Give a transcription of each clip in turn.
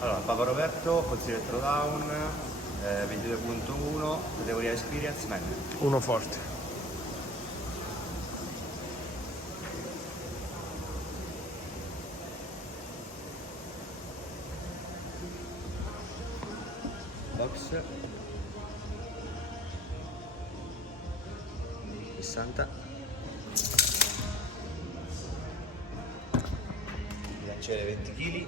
Allora, Papa Roberto, consiglio down, 22.1, categoria Experience, men. Uno forte. Box 60, bilanciere 20 kg,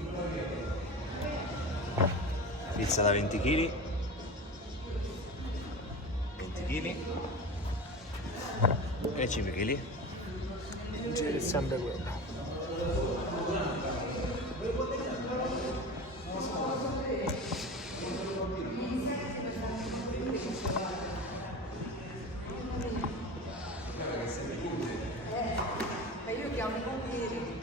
pizza da 20 kg, 20 kg e 5 kg. C'è sempre quello. Io chiamo i pompieri.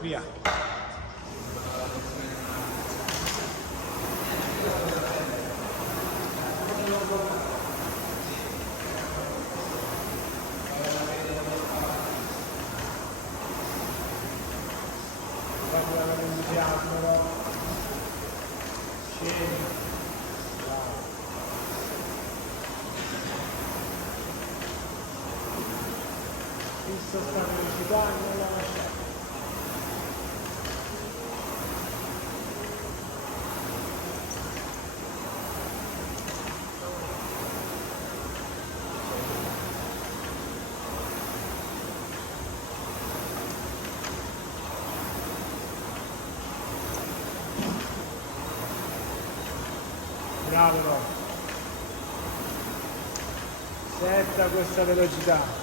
Via. Guarda l'entusiasmo, no? Scemi. Visto sta velocità non la lasciare. Bravo, no. Setta questa velocità.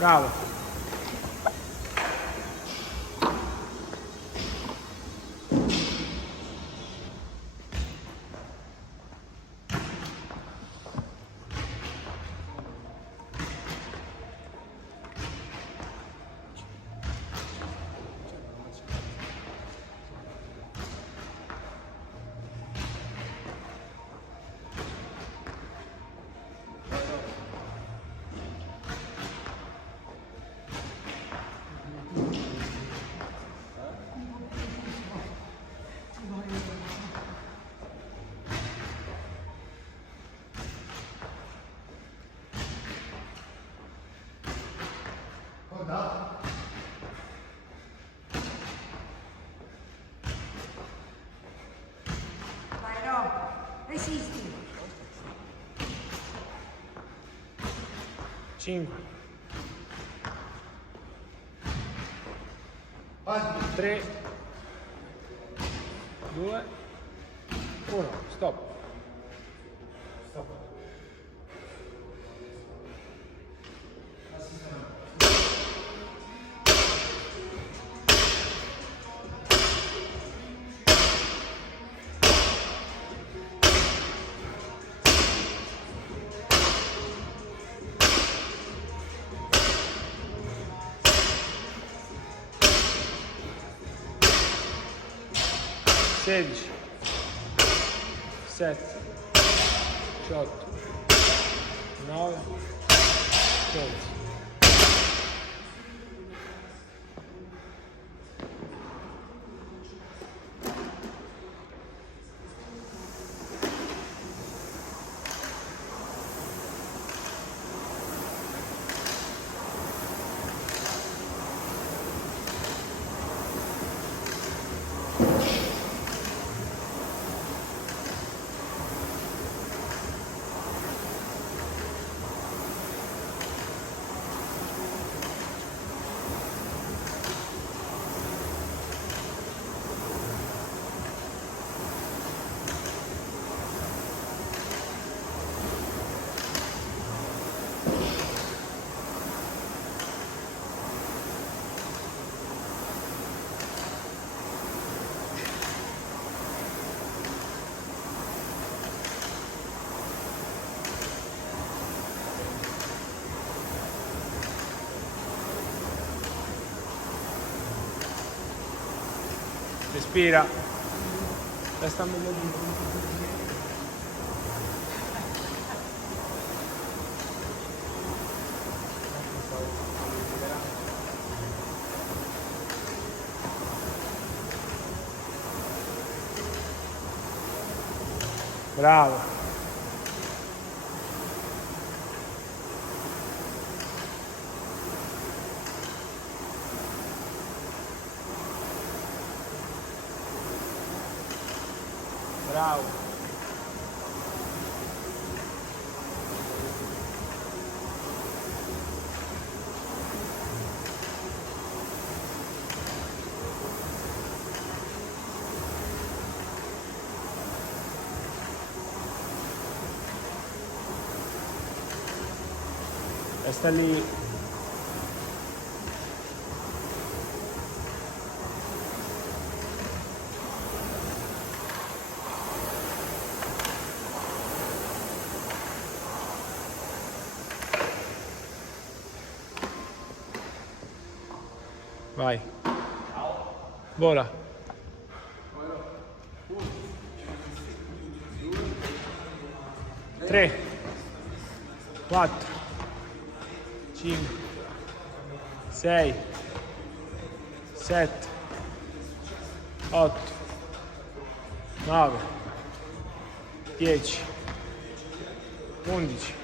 Bravo. Vai, no. Resisti. 5 3 2 1 stop. 16 7 18 9 10. Respira. Testa meglio di bravo. Bravo. Resta lì. Vai. Vola. 3, 4, 5, 6, 7, 8, 9, 10, 11,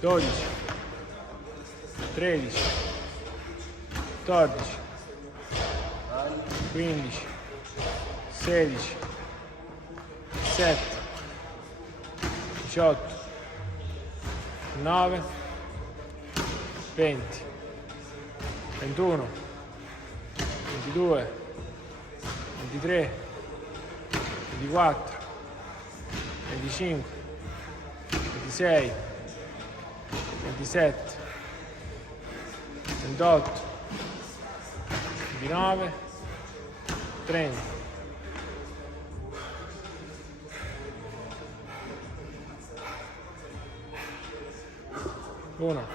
12, 13, 14, 15, 16, 17, 18, 19, 20, 21, 22, 23, 24, 25, 26, 27, 28, 29, 30. 1,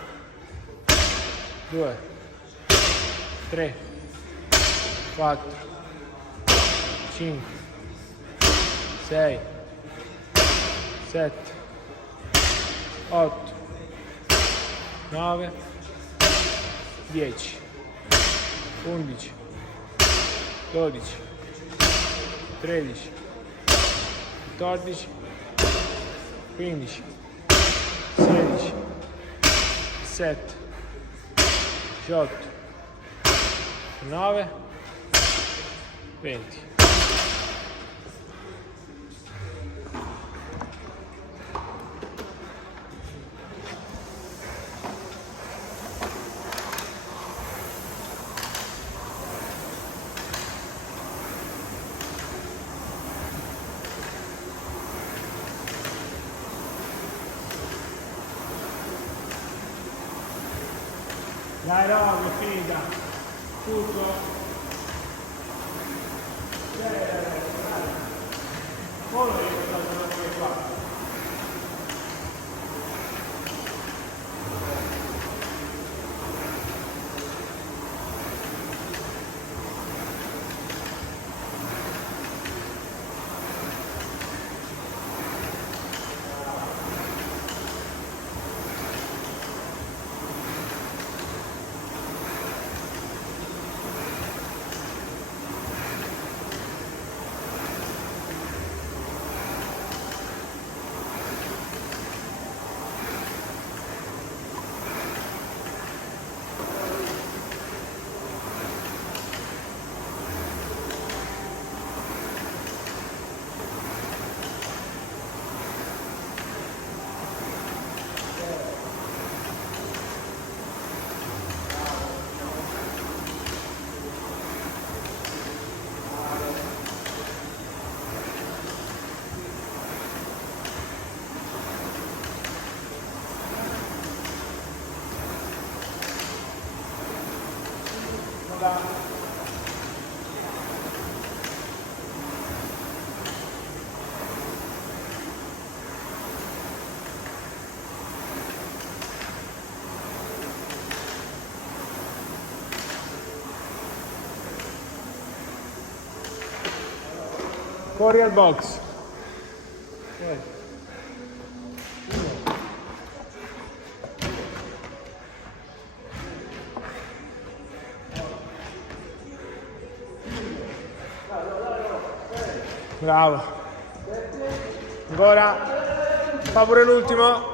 2, 3, 4, 5, 6, 7, 8, 9, 10, 11, 12, 13, 14, 15, 16, 17, 18, 19, 20. Dai Rob, è finita. Tutto. Ora io sto andando qua. Fuori al box. Bravo. Ancora. Fa pure l'ultimo.